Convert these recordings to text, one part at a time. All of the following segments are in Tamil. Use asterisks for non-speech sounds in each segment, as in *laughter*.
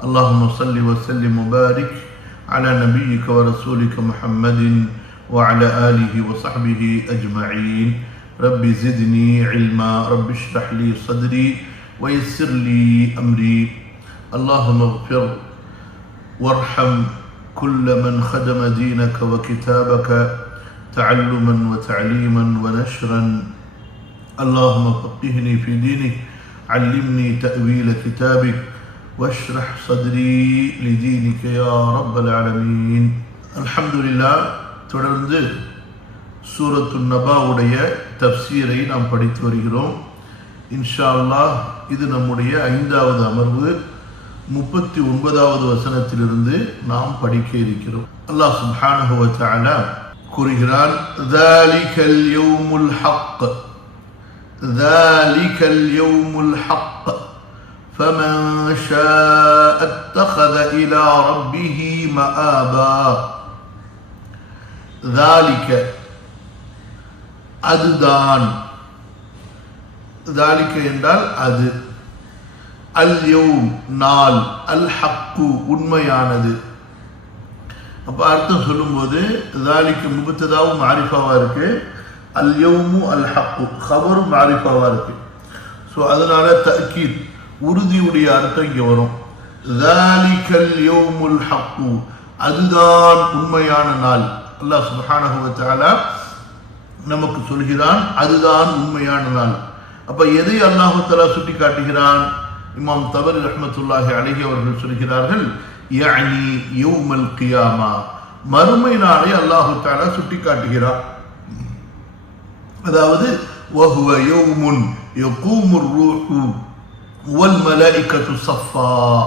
اللهم صل وسلم وبارك على نبيك ورسولك محمد وعلى آله وصحبه أجمعين. رب زدني علما رب اشرح لي صدري ويسر لي أمري. اللهم اغفر وارحم كل من خدم دينك وكتابك تعلما وتعليما ونشرا. اللهم فقهني في دينك علمني تأويل كتابك واشرح صدري لدينك يا رب العالمين الحمد لله தொடர்ந்து சூரத்து நபாவுடைய தப்சீரை நாம் படித்து வருகிறோம் இன்ஷா அல்லாஹ் இது நம்முடைய ஐந்தாவது அமர்வு முப்பத்தி ஒன்பதாவது வசனத்திலிருந்து நாம் படிக்க இருக்கிறோம் அல்லாஹ் சுப்ஹானஹு வ தஆலா கூறுகிறான் ذَلِكَ الْيَوْمُ الْحَقُّ ذلك اليوم الحق فمن شاء اتخذ إلى ربه مآبا ذلك அதுதான் ذلك என்றால் அது அல் யௌம் நாள் அல் ஹக்கு உண்மையானது அப்ப அர்த்தம் சொல்லும்போது ذلك முபத்ததாவும் மாரிஃபாவா இருக்கு அல் யௌமு அல் ஹக்கு ஹபரும் மாரிஃபாவா இருக்கு ஸோ அதனால தக்கீத் உறுதியுடைய அர்த்தம் இங்கே வரும். தாலிகல் யோமுல் ஹக்கு அதுதான் உண்மையான நாள். அல்லாஹ் சுபஹானகுவத்தாலா நமக்கு சொல்கிறான் அதுதான் உண்மையான நாள். அப்போ எதை அல்லாஹாலா சுட்டி காட்டுகிறான் இமாம் தவறு ரஹமத்துல்லாஹி அழகி அவர்கள் சொல்கிறார்கள் யானி யோமல் கியாமா. மறுமை நாளை அல்லாஹு தாலா சுட்டி காட்டுகிறார் அதாவது வஹுவ யோமுன் யகூமுர் ரூஹு. உவல் மலஇக்கத்து சஃபா.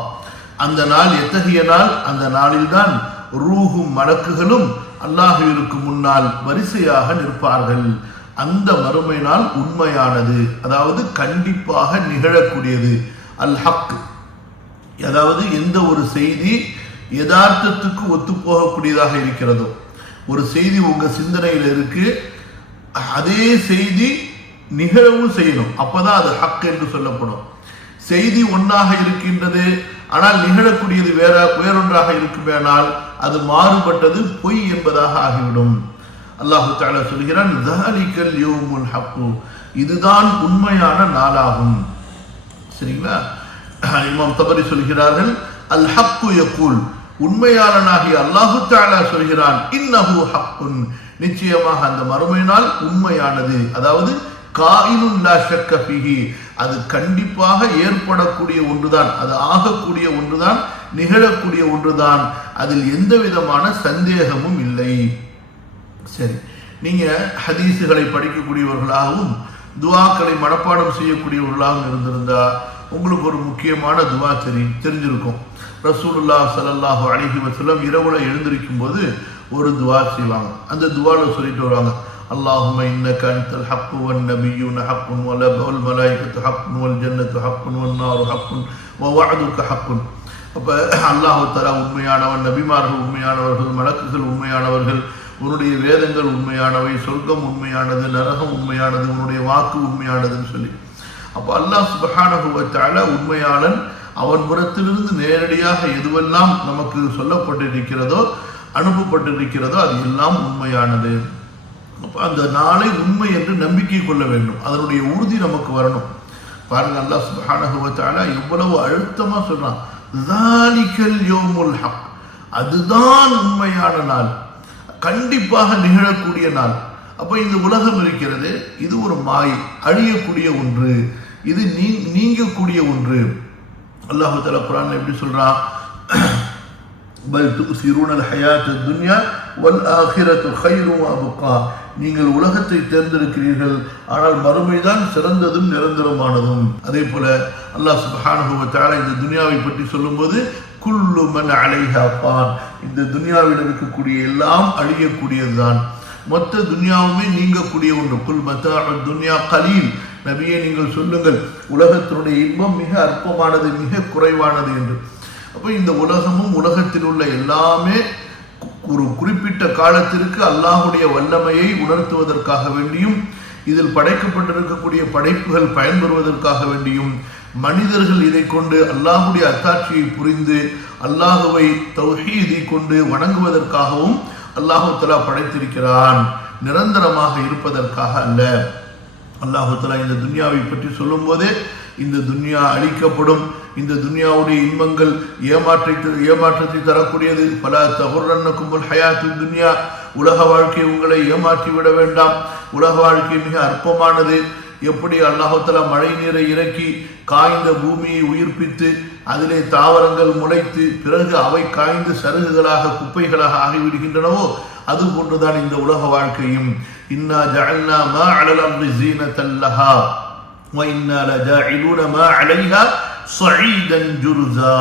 அந்த நாள் எத்தகைய நாள்? அந்த நாளில்தான் ரூஹும் மடக்குகளும் அல்லாஹுவிற்கு முன்னால் வரிசையாக நிற்பார்கள். அந்த மறுமை நாள் உண்மையானது. அதாவது கண்டிப்பாக நிகழக்கூடியது. அல் ஹக். அதாவது எந்த ஒரு செய்தி யதார்த்தத்துக்கு ஒத்துப்போகக்கூடியதாக இருக்கிறதோ. ஒரு செய்தி உங்கள் சிந்தனையில் இருக்கு. அதே செய்தி நிகழவும் செய்யணும். அப்போதான் அது ஹக் என்று சொல்லப்படும். செய்தி ஒன்றாக இருக்கின்றது. ஆனால் நிகழக்கூடியது வேற வேறொன்றாக இருக்குமேனால் அது மாறுபட்டது பொய் என்பதாக ஆகிவிடும். அல்லாஹு தாலா சொல்கிறான் இதுதான் உண்மையான நாளாகும். சரிங்களா? இமாம் தபரி சொல்கிறார்கள் அல் ஹக்கு யக்கூல் உண்மையாளனாகிய அல்லாஹு தாலா சொல்கிறான் இன்னஹு ஹக்குன். நிச்சயமாக அந்த மறுமை நாள் உண்மையானது. அதாவது காயினுன் அது கண்டிப்பாக ஏற்படக்கூடிய ஒன்றுதான். அது ஆகக்கூடிய ஒன்றுதான் நிகழக்கூடிய ஒன்றுதான். அதில் எந்த விதமான சந்தேகமும் இல்லை. சரி. நீங்க ஹதீஸுகளை படிக்கக்கூடியவர்களாகவும் துவாக்களை மனப்பாடம் செய்யக்கூடியவர்களாகவும் இருந்திருந்தா உங்களுக்கு ஒரு முக்கியமான துவா தெரியும் தெரிஞ்சிருக்கும். ரசூலுல்லா சலல்லாஹு அழகி வசலம் இரவுல எழுந்திருக்கும் போது ஒரு துவா செய்வாங்க. அந்த துவாவில் சொல்லிட்டு வருவாங்க. اللهم إنك أنت الحق والنبيون حق والملائكة حق والجنة حق والنار حق ووعدك حق அப்ப அல்லாஹு தலா உண்மையானவன் நபிமார்கள் உண்மையானவர்கள் மலக்குகள் உண்மையானவர்கள் உன்னுடைய வேதங்கள் உண்மையானவை சொர்க்கம் உண்மையானது நரகம் உண்மையானது உன்னுடைய வாக்கு உண்மையானதுன்னு சொல்லி அப்ப அல்லாஹ் சுபஹானகுவத்தால உண்மையாளன் அவன் புறத்திலிருந்து நேரடியாக எதுவெல்லாம் நமக்கு சொல்லப்பட்டிருக்கிறதோ அனுப்பப்பட்டிருக்கிறதோ அது எல்லாம் உண்மையானது அப்போ அந்த நாளை உண்மை என்று நம்பிக்கை கொள்ள வேண்டும். அதனுடைய உறுதி நமக்கு வரணும். பாருங்க அல்லா சுபானகுவத்தால எவ்வளவு அழுத்தமா சொல்றான். தாலிக்கல் யோமுல் ஹக் அதுதான் உண்மையான நாள். கண்டிப்பாக நிகழக்கூடிய நாள். அப்போ இந்த உலகம் இருக்கிறது இது ஒரு மாய் அழியக்கூடிய ஒன்று. இது நீ நீங்கக்கூடிய ஒன்று. அல்லாஹு தலா குரான் எப்படி சொல்றான்? *clears throat* பல் துசிரூன ஹயாத் துன்யா வல் ஆஹிரத்து ஹைரு அபுகா நீங்கள் உலகத்தை தேர்ந்தெடுக்கிறீர்கள். ஆனால் மறுமைதான் சிறந்ததும் நிரந்தரமானதும். அதே போல அல்லாஹ் சுபஹானுபவத்தால இந்த துனியாவை பற்றி சொல்லும்போது குல்லு மன் அலைஹா இந்த துனியாவில் இருக்கக்கூடிய எல்லாம் அழியக்கூடியதுதான். மொத்த துனியாவுமே நீங்கக்கூடிய ஒன்று. குல் மத்தா துன்யா கலீல். நபியை நீங்கள் சொல்லுங்கள் உலகத்தினுடைய இன்பம் மிக அற்பமானது மிக குறைவானது என்று. அப்போ இந்த உலகமும் உலகத்தில் உள்ள எல்லாமே ஒரு குறிப்பிட்ட காலத்திற்கு அல்லாஹுடைய வல்லமையை உணர்த்துவதற்காக வேண்டியும் இதில் படைக்கப்பட்டிருக்கக்கூடிய படைப்புகள் பயன்பெறுவதற்காக வேண்டியும் மனிதர்கள் இதை கொண்டு அல்லாஹுடைய அத்தாட்சியை புரிந்து அல்லாஹுவை தௌஹீதை கொண்டு வணங்குவதற்காகவும் அல்லாஹுத்தலா படைத்திருக்கிறான். நிரந்தரமாக இருப்பதற்காக அல்ல. அல்லாஹுத்தலா இந்த துன்யாவை பற்றி சொல்லும் போதே இந்த துன்யா அழிக்கப்படும். இந்த துனியாவுடைய இன்பங்கள் ஏமாற்றை ஏமாற்றத்தை தரக்கூடியது. பல தகுரன்ன கும்பல் ஹயாத்து துன்யா. உலக வாழ்க்கை உங்களை ஏமாற்றி விட வேண்டாம். உலக வாழ்க்கை மிக அற்பமானது. எப்படி அல்லாஹத்தலா மழை நீரை இறக்கி காய்ந்த பூமியை உயிர்ப்பித்து அதிலே தாவரங்கள் முளைத்து பிறகு அவை காய்ந்து சருகுகளாக குப்பைகளாக ஆகிவிடுகின்றனவோ அது போன்றுதான் இந்த உலக வாழ்க்கையும். இன்னா ஜஅல்னா மா அலலம் லிஸீனத்தல்லஹா வ இன்னா லஜாஇலூன ஜுருதா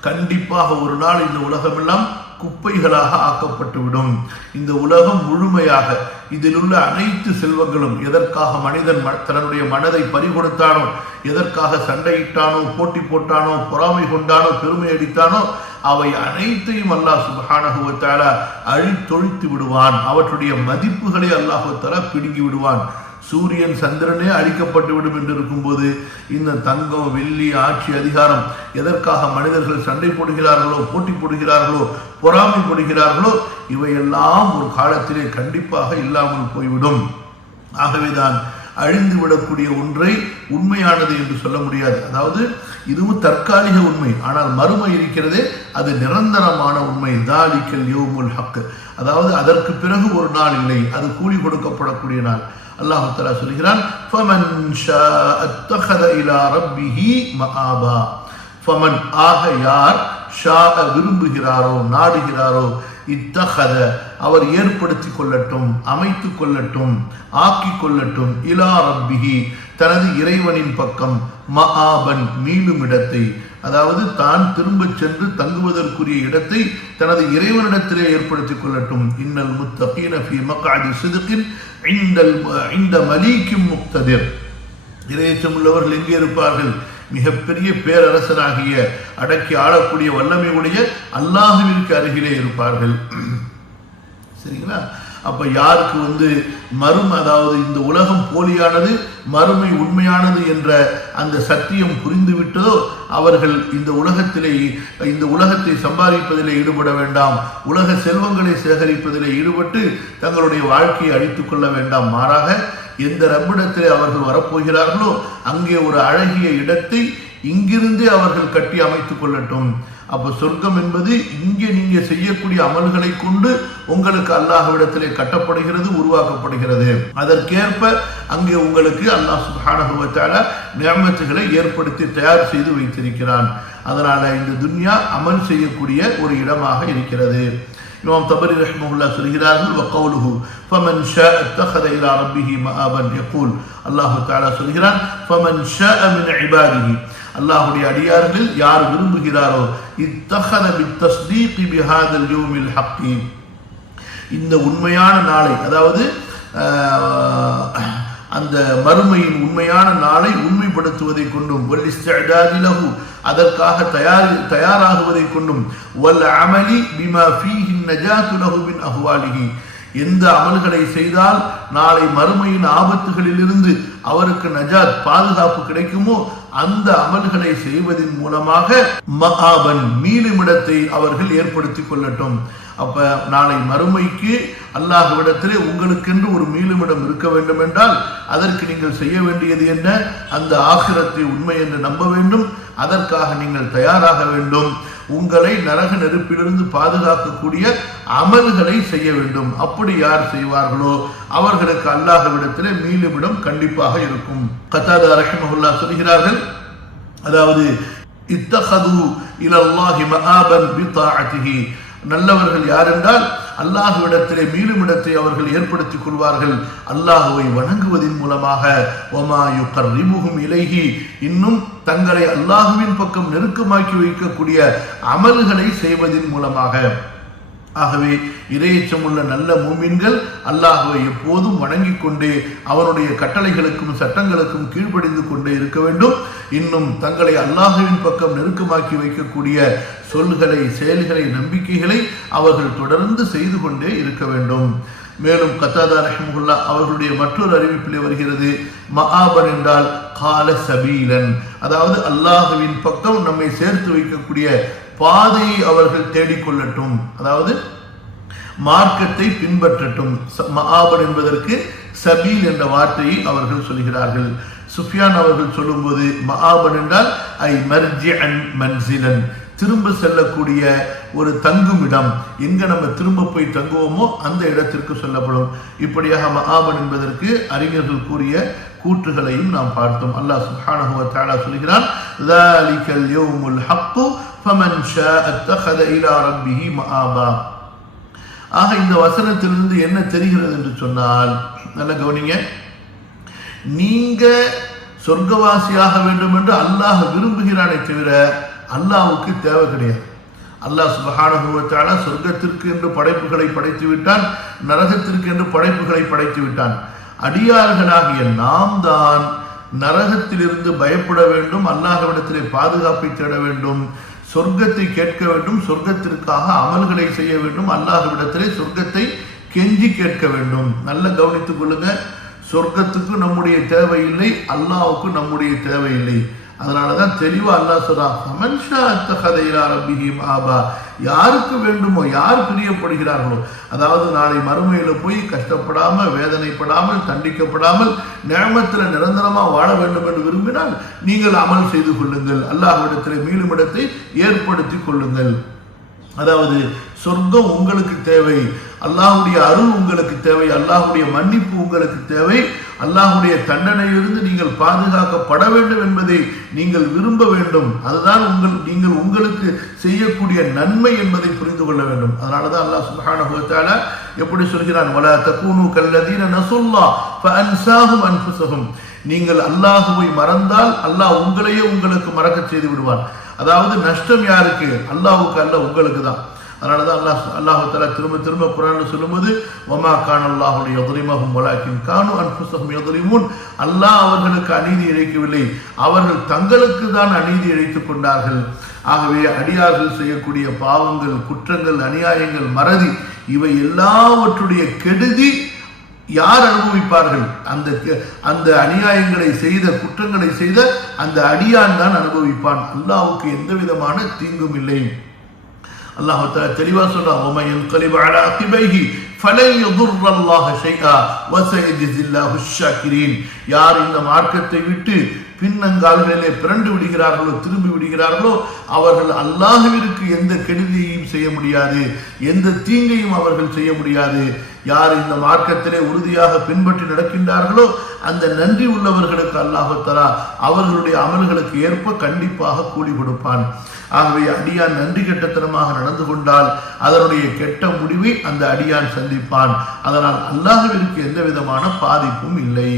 கண்டிப்பாக ஒரு நாள் இந்த உலகமெல்லாம் குப்பைகளாக ஆக்கப்பட்டுவிடும். இந்த உலகம் முழுமையாக இதில் உள்ள அனைத்து செல்வங்களும் எதற்காக மனிதன் தன்னுடைய மனதை பறிகொடுத்தானோ எதற்காக சண்டையிட்டானோ போட்டி போட்டானோ பொறாமை கொண்டானோ பெருமை அடித்தானோ அவை அனைத்தையும் அல்லாஹ் சுபஹானகுவத்தால அழித்தொழித்து விடுவான். அவற்றுடைய மதிப்புகளை அல்லாஹுவத்தால பிடுங்கி விடுவான். சூரியன் சந்திரனே அழிக்கப்பட்டு விடும் என்று இருக்கும்போது இந்த தங்கம் வெள்ளி ஆட்சி அதிகாரம் எதற்காக மனிதர்கள் சண்டை போடுகிறார்களோ போட்டி போடுகிறார்களோ பொறாமைப்படுகிறார்களோ இவையெல்லாம் ஒரு காலத்திலே கண்டிப்பாக இல்லாமல் போய்விடும். ஆகவேதான் அழிந்து விடக்கூடிய ஒன்றை உண்மையானது என்று சொல்ல முடியாது. அதாவது இதுவும் தற்காலிக உண்மை. ஆனால் மறுமை இருக்கிறதே அது நிரந்தரமான உண்மை. தாலிக்கல் யோமுல் ஹக்கு அதாவது அதற்கு பிறகு ஒரு நாள் இல்லை. அது கூலி கொடுக்கப்படக்கூடிய நாள். அல்லாஹ் தஆலா சொல்கிறான் ஃபமன் ஷாஅ அத்தஹத இலா ரப்பிஹி மஆபா ஃபமன் ஆக யார் ஷாக விரும்புகிறாரோ நாடுகிறாரோ இத்தகத அவர் ஏற்படுத்தி கொள்ளட்டும் அமைத்து கொள்ளட்டும் ஆக்கி கொள்ளட்டும். இலா ரப்பிகி தனது இறைவனின் பக்கம் மகாபன் மீளும் இடத்தை அதாவது தான் திரும்பச் சென்று தங்குவதற்குரிய இடத்தை தனது இறைவனிடத்திலே ஏற்படுத்திக் கொள்ளட்டும். இன்னல் முத்தகீன ஃபி மக்காதி சிதுக்கின் இந்த மலீக்கும் முக்ததிர். இறையச்சம் உள்ளவர்கள் எங்கே இருப்பார்கள்? மிகப்பெரிய பேரரசனாகிய அடக்கி ஆளக்கூடிய வல்லமை உடைய அல்லாஹுவிற்கு அருகிலே இருப்பார்கள். சரிங்களா? அப்ப யாருக்கு வந்து மறும் அதாவது இந்த உலகம் போலியானது மறுமை உண்மையானது என்ற அந்த சத்தியம் புரிந்துவிட்டதோ அவர்கள் இந்த உலகத்திலே இந்த உலகத்தை சம்பாதிப்பதிலே ஈடுபட வேண்டாம் உலக செல்வங்களை சேகரிப்பதிலே ஈடுபட்டு தங்களுடைய வாழ்க்கையை அழித்துக் கொள்ள வேண்டாம். மாறாக எந்த ரப்பிடத்திலே அவர்கள் வரப்போகிறார்களோ அங்கே ஒரு அழகிய இடத்தை இங்கிருந்தே அவர்கள் கட்டி அமைத்துக் கொள்ளட்டும். அப்போ சொர்க்கம் என்பது இங்கே நீங்கள் செய்யக்கூடிய அமல்களை கொண்டு உங்களுக்கு அல்லாஹ்விடத்திலே கட்டப்படுகிறது உருவாக்கப்படுகிறது. அதற்கேற்ப அங்கே உங்களுக்கு அல்லாஹ் சுஹானகுவத்தால நியமத்துகளை ஏற்படுத்தி தயார் செய்து வைத்திருக்கிறான். அதனால் இந்த துன்யா அமல் செய்யக்கூடிய ஒரு இடமாக இருக்கிறது. إمام طبري رحمه الله في الهلال وقوله فمن شاء اتخذ إلى ربه مآبا يقول الله تعالى في الهلال فمن شاء من عباده அல்லாஹுடைய அடியார்கள் யார் விரும்புகிறாரோ اتخذ بالتصديق بهذا اليوم யோமில் ஹக்கீம் இந்த உண்மையான நாளை அதாவது அந்த மறுமையின் உண்மையான நாளை உண்மைப்படுத்துவதை கொண்டும் வல் அதற்காக தயார் தயாராகுவதை கொண்டும் வல் அமலி பிமா ஃபீஹின் நஜாத்துலகுவின் லஹு அஹ்வாலிஹி. எந்த அமல்களை செய்தால் நாளை மறுமையின் ஆபத்துகளிலிருந்து அவருக்கு நஜாத் பாதுகாப்பு கிடைக்குமோ அந்த அமல்களை செய்வதன் மூலமாக மகாபன் மீளுமிடத்தை அவர்கள் ஏற்படுத்திக் கொள்ளட்டும். அப்ப நாளை மறுமைக்கு அல்லாஹ்விடத்திலே உங்களுக்கென்று ஒரு மீளுமிடம் இருக்க வேண்டும் என்றால் அதற்கு நீங்கள் செய்ய வேண்டியது என்ன? அந்த ஆசிரத்தை உண்மை என்று நம்ப வேண்டும். அதற்காக நீங்கள் தயாராக வேண்டும். உங்களை நரக நெருப்பிலிருந்து பாதுகாக்கக்கூடிய அமல்களை செய்ய வேண்டும். அப்படி யார் செய்வார்களோ அவர்களுக்கு அல்லாஹவிடத்திலே மீளுமிடம் கண்டிப்பாக இருக்கும். கத்தாத ரஹிமஹுல்லா சொல்கிறார்கள் அதாவது இத்தகது இலல்லாஹி மஆபன் நல்லவர்கள் யார் என்றால் அல்லாஹுவிடத்திலே மீளும் இடத்தை அவர்கள் ஏற்படுத்திக் கொள்வார்கள். அல்லாஹுவை வணங்குவதன் மூலமாக ஒமா யுகர்ரிபுகும் இலகி இன்னும் தங்களை அல்லாஹுவின் பக்கம் நெருக்கமாக்கி வைக்கக்கூடிய அமல்களை செய்வதன் மூலமாக. ஆகவே இரையச்சமுள்ள நல்ல மூமின்கள் அல்லாஹுவை எப்போதும் வணங்கிக் கொண்டே அவருடைய கட்டளைகளுக்கும் சட்டங்களுக்கும் கீழ்ப்படிந்து கொண்டே இருக்க வேண்டும். இன்னும் தங்களை அல்லாஹுவின் பக்கம் நெருக்கமாக்கி வைக்கக்கூடிய சொல்களை செயல்களை நம்பிக்கைகளை அவர்கள் தொடர்ந்து செய்து கொண்டே இருக்க வேண்டும். மேலும் கத்தாதா ரஹமுல்லா அவர்களுடைய மற்றொரு அறிவிப்பிலே வருகிறது. மஆபன் என்றால் கால சபீலன் அதாவது அல்லாஹுவின் பக்கம் நம்மை சேர்த்து வைக்கக்கூடிய பாதையை அவர்கள் தேடிக்கொள்ளட்டும். அதாவது மார்க்கத்தை பின்பற்றட்டும். ச- என்பதற்கு சபீல் என்ற வார்த்தையை அவர்கள் சொல்கிறார்கள். சுஃபியான் அவர்கள் சொல்லும்போது மகாபன் என்றால் ஐ மர்ஜி அன் மன்சிலன். திரும்ப செல்லக்கூடிய ஒரு தங்கும் இடம் எங்க நம்ம திரும்ப போய் தங்குவோமோ அந்த இடத்திற்கு சொல்லப்படும். இப்படியாக மகாபன் என்பதற்கு அறிஞர்கள் கூறிய கூற்றுகளையும் நாம் பார்த்தோம். அல்லாஹ் சுப்ஹானஹு வ தஆலா சொல்கிறான் ஃபமன் ஷா அத்தஹத இலா ரப்பிஹி மஆபா ஆக இந்த வசனத்திலிருந்து என்ன தெரிகிறது என்று சொன்னால் நல்ல கவனிங்க. நீங்க சொர்க்கவாசியாக வேண்டும் என்று அல்லாஹ் விரும்புகிறானே தவிர அல்லாஹுக்கு தேவை கிடையாது. அல்லாஹ் சுபகானுபவத்தால சொர்க்கத்திற்கு என்று படைப்புகளை படைத்து விட்டான் நரகத்திற்கு என்று படைப்புகளை படைத்து விட்டான். அடியார்களாகிய நாம் தான் நரகத்திலிருந்து பயப்பட வேண்டும் அல்லாஹவிடத்திலே பாதுகாப்பை தேட வேண்டும். சொர்க்கத்தை கேட்க வேண்டும் சொர்க்கத்திற்காக அமல்களை செய்ய வேண்டும் அல்லாஹ்விடத்திலே சொர்க்கத்தை கெஞ்சி கேட்க வேண்டும். நல்ல கவனித்துக் கொள்ளுங்க. சொர்க்கத்துக்கு நம்முடைய தேவையில்லை அல்லாவுக்கு நம்முடைய தேவையில்லை. அதனாலதான் தெளிவா அல்லாஹ் சொல்றான் "ஃபமன் ஷா அத்தகத மாபா." யாருக்கு வேண்டுமோ யார் பிரியப்படுகிறார்களோ அதாவது நாளை மறுமையில போய் கஷ்டப்படாமல் வேதனைப்படாமல் தண்டிக்கப்படாமல் நேமத்தில் நிரந்தரமா வாழ வேண்டும் என்று விரும்பினால் நீங்கள் அமல் செய்து கொள்ளுங்கள் அல்லாஹ்விடத்திலே மீளும் இடத்தை ஏற்படுத்தி கொள்ளுங்கள் அதாவது சொர்க்கம் உங்களுக்கு தேவை. அல்லாஹுடைய அருள் உங்களுக்கு தேவை. அல்லாஹுடைய மன்னிப்பு உங்களுக்கு தேவை. அல்லாஹுடைய தண்டனையிலிருந்து நீங்கள் பாதுகாக்கப்பட வேண்டும் என்பதை நீங்கள் விரும்ப வேண்டும். அதுதான் உங்கள் நீங்கள் உங்களுக்கு செய்யக்கூடிய நன்மை என்பதை புரிந்து கொள்ள வேண்டும். அதனால தான் அல்லாஹ் சுப்ஹானஹு வ எப்படி சொல்கிறான்? வலா தக்கூனு கல்லதீன நசுல்லா அன்சாகும் அன்ஃபுஸஹும். நீங்கள் அல்லாஹுவை மறந்தால் அல்லாஹ் உங்களையே உங்களுக்கு மறக்க செய்து விடுவார் அதாவது நஷ்டம் யாருக்கு? அல்லாஹுக்கு அல்ல உங்களுக்கு தான் அதனால தான் அல்லாஹ் அல்லாஹால திரும்ப திரும்ப குரான் சொல்லும்போது ஒமா கான் அல்லாஹுடைய எதிரிமகம் ஒலாக்கின் கானு அன்புசகம் எதிரிமுன் அல்லாஹ் அவர்களுக்கு அநீதி இழைக்கவில்லை. அவர்கள் தங்களுக்கு தான் அநீதி இழைத்துக் கொண்டார்கள். ஆகவே அடியார்கள் செய்யக்கூடிய பாவங்கள் குற்றங்கள் அநியாயங்கள் மறதி இவை எல்லாவற்றுடைய கெடுதி யார் அனுபவிப்பார்கள்? அந்த அந்த அநியாயங்களை செய்த குற்றங்களை செய்த அந்த அடியான் தான் அனுபவிப்பான். அல்லாவுக்கு எந்த விதமான தீங்கும் இல்லை. அல்லாஹ் தஆலா தெளிவா சொல்றான் "வம யன்கலிபு அலா அகிபைஹி ஃபலன் யதுர்ர அல்லாஹ ஷைஆ வஸயஜில்லாஹு ஷாக்கிரீன்." யார் இந்த மார்க்கத்தை விட்டு பின்னங்கால்களிலே பிறண்டு விடுகிறார்களோ திரும்பி விடுகிறார்களோ அவர்கள் அல்லாஹுவிற்கு எந்த கெடுதியையும் செய்ய முடியாது. எந்த தீங்கையும் அவர்கள் செய்ய முடியாது. யார் இந்த மார்க்கத்திலே உறுதியாக பின்பற்றி நடக்கின்றார்களோ அந்த நன்றி உள்ளவர்களுக்கு அல்லாஹத்தரா அவர்களுடைய அமல்களுக்கு ஏற்ப கண்டிப்பாக கூலி கொடுப்பான். ஆகவே அடியான் நன்றி கெட்டத்தனமாக நடந்து கொண்டால் அதனுடைய கெட்ட முடிவை அந்த அடியான் சந்திப்பான். அதனால் அல்லாஹுவிற்கு எந்த விதமான பாதிப்பும் இல்லை.